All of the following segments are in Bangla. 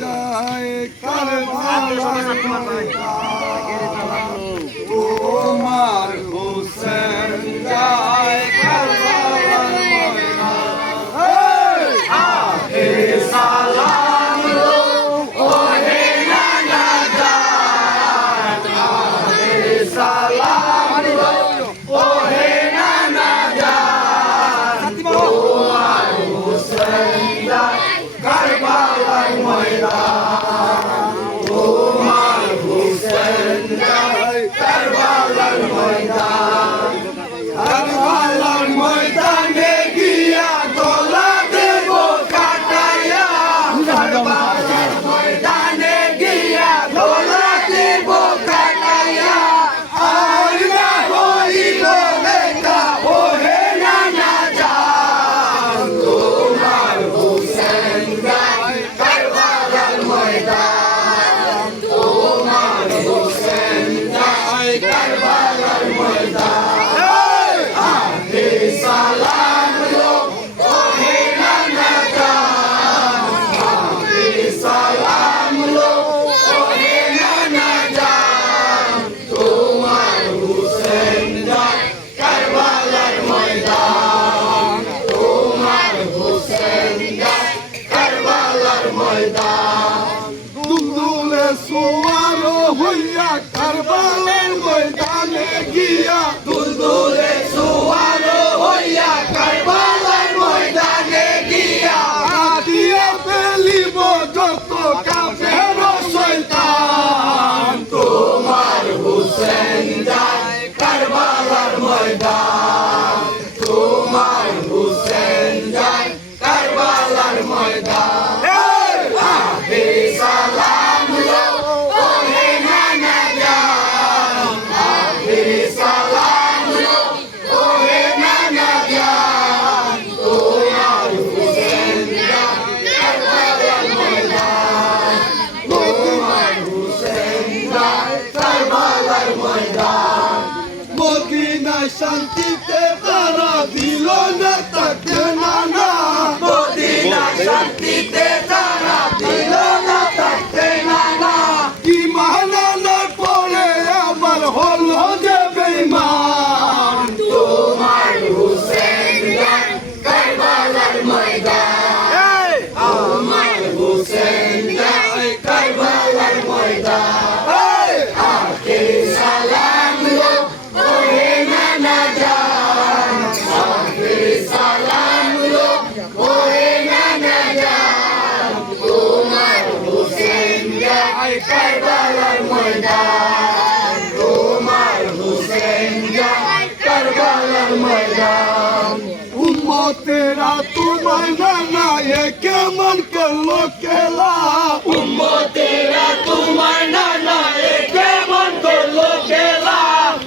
যায় কারবালার ওমর হোসেন যায় কারবালার ময়দানে সালাম লো ওহে নানা জান সালাম লো ওহে নানা জান ওমর হোসেন যায় কারবালার ময়দান ওমর হোসেন যায় কারবালার ময়দান কারবালার ময়দানে গিয়া গলা দেব কাটাইয়া কারবালার ময়দানে গিয়া গলা দেব কাটাইয়া আর না হইল দেখা ওহে নানা জান ওমর হোসেন যায় কারবালার ময়দান ওমর হোসেন যায় কারবালার ময়দান সালাম লো ওহে নানা জান সালাম লো ওহে নানা জান তোমার হোসেন যায় কারবালার ময়দান তোমার হোসেন যায় কারবালার ময়দান দুলদুলে সোয়ার হইয়া কারবালার ময়দানে গিয়া দুলদুলে সোয়ার হইয়া কারবালার ময়দানে গিয়া আদিয়া ফেলিব যত কাফের শয়তান তোমার হোসেন যায় কারবালার ময়দান তোমার হোসেন যায় কারবালার ময়দান সালাম লো ওহে নানা জান সালাম লো ওহে নানা জান তোমার হোসেন যায় কারবালার ময়দান তোমার হোসেন যায় কারবালার ময়দান মদিনায় শান্তিতে তারা দিল না তাকে নানা মদিনায় শান্তিতে তারা দিল না তাকে নানা ঈমান আনার পরে আবার হলো যে বেঈমান তোমার হোসেন যায় কারবালার ময়দান আমার হোসেন যায় কারবালার ময়দান আখেরি সালাম লো ওহে নানা জান আখেরি সালাম লো ওহে নানা জান তোমার হোসেন যায় কারবালার ময়দান তোমার হোসেন যায় কারবালার ময়দান উম্মতেরা তোমার নানা এ কেমন করলো খেলা উম্মতেরা তোমার নানা এ কেমন করলো খেলা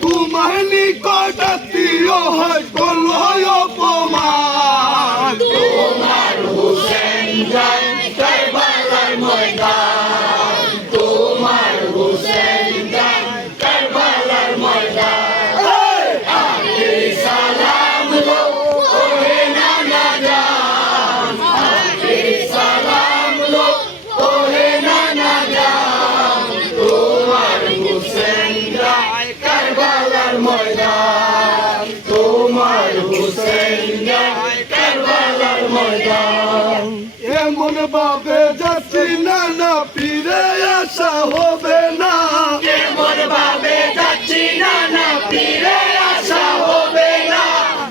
তোমার নিকট আত্মীয় হয় করলো অপমান তোমার হোসেন যায় কারবালার ময়দান তোমার হোসেন যায় কারবালার ময়দান আখেরি সালাম লো ওহে নানা জান আখেরি সালাম লো ওহে নানা জান তোমার হোসেন যায় কারবালার ময়দান তোমার হোসেন যায় কারবালার ময়দান এমন ভাবে যাচ্ছি নানা ফিরে আসা হবে না এমন ভাবে যাচ্ছি নানা ফিরে আসা হবে না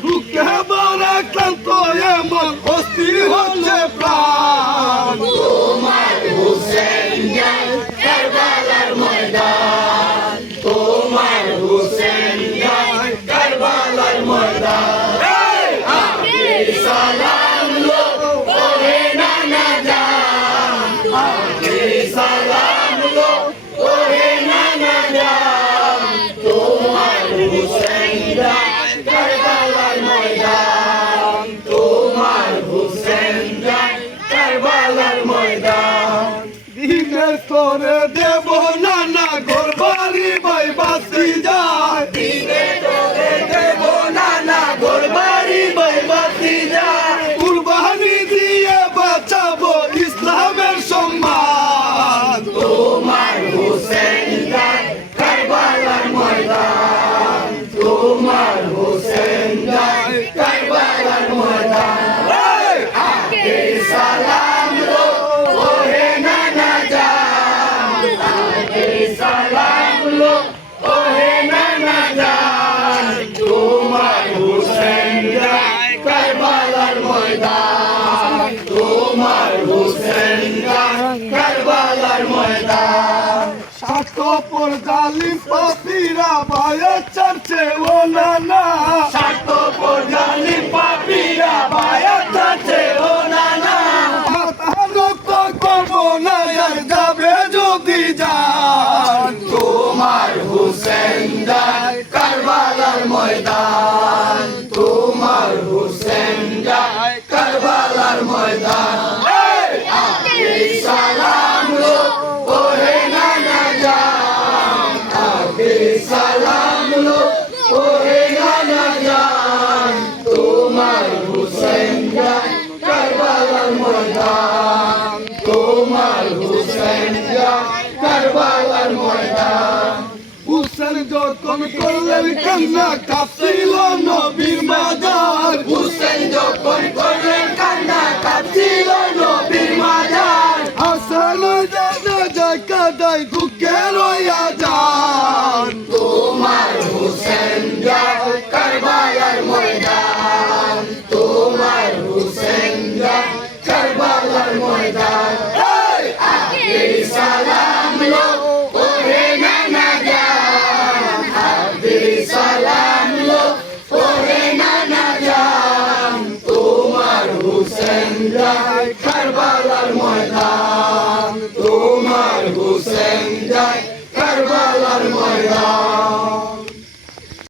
বুকে বড় ক্লান্ত এমন অস্থির হচ্ছে প্রাণ তোমার হোসেন যায় কারবালার ময়দান তোমার হোসেন যায় কারবালার ময়দান আখেরি সালাম লো ওহে নানা জান আখেরি সালাম লো ওহে নানা জান তোমার হোসেন যায় কারবালার ময়দান তোমার হোসেন যায় কারবালার ময়দান দিনের তোরে দেব নানা ঘর বাড়ি বাই বাসি যায় দিনের তোরে দেব নানা ঘর বাড়ি বাই বাসি যায় কুরবানি দিয়ে বাঁচাবো ইসলামের সম্মান ময়দান স্বার্থপর জালিম পাপীরা বায়া চাচ্ছে ও নানা স্বার্থপর জালিম পাপীরা বায়াত চাচ্ছে ও নানা আনত করবো না আর যাবে যদি যান তোমার হুসেন যায় কারবালার ময়দান তোমার হুসেন যায় কারবালার ময়দান এই সালাম লো ওহে নানা জান আগে সালাম লো ওহে নানা জান তোমার হুসেন যায় কারবালার ময়দান তোমার হুসেন যায় কারবালার ময়দান হুসেন যখন করলেন কান্না কাঁপছিল নবীর মাজার হুসেন যখন করলেন কান্না কাঁপছিল নবীর মাজার হাসান দাদা যায় কাদাই দুঃখে রইয়া যান তোমার হুসেন যায় কারবালার ময়দান তোমার হুসেন যায় কারবালার ময়দান আগে সালাম লো ওহে নানা জান আগে সালাম লো ওহে নানা জান তোমার হুসেন যায় কারবালার ময়দান তোমার হুসেন যায় কারবালার ময়দান